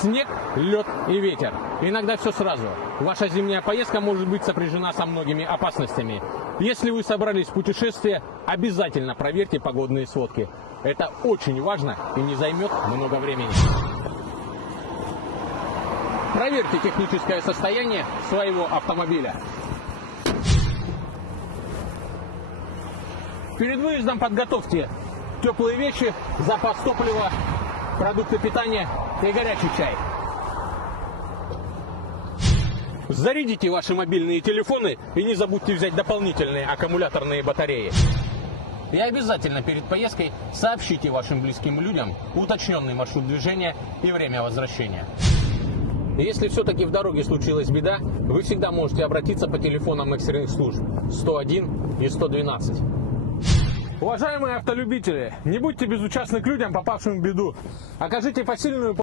снег, лед и ветер. Иногда все сразу. Ваша зимняя поездка может быть сопряжена со многими опасностями. Если вы собрались в путешествие, обязательно проверьте погодные сводки. Это очень важно и не займет много времени. Проверьте техническое состояние своего автомобиля. Перед выездом подготовьте теплые вещи, запас топлива, продукты питания и горячий чай. Зарядите ваши мобильные телефоны и не забудьте взять дополнительные аккумуляторные батареи. И обязательно перед поездкой сообщите вашим близким людям уточненный маршрут движения и время возвращения. Если все-таки в дороге случилась беда, вы всегда можете обратиться по телефонам экстренных служб 101 и 112. Уважаемые автолюбители, не будьте безучастны к людям, попавшим в беду. Окажите посильную помощь.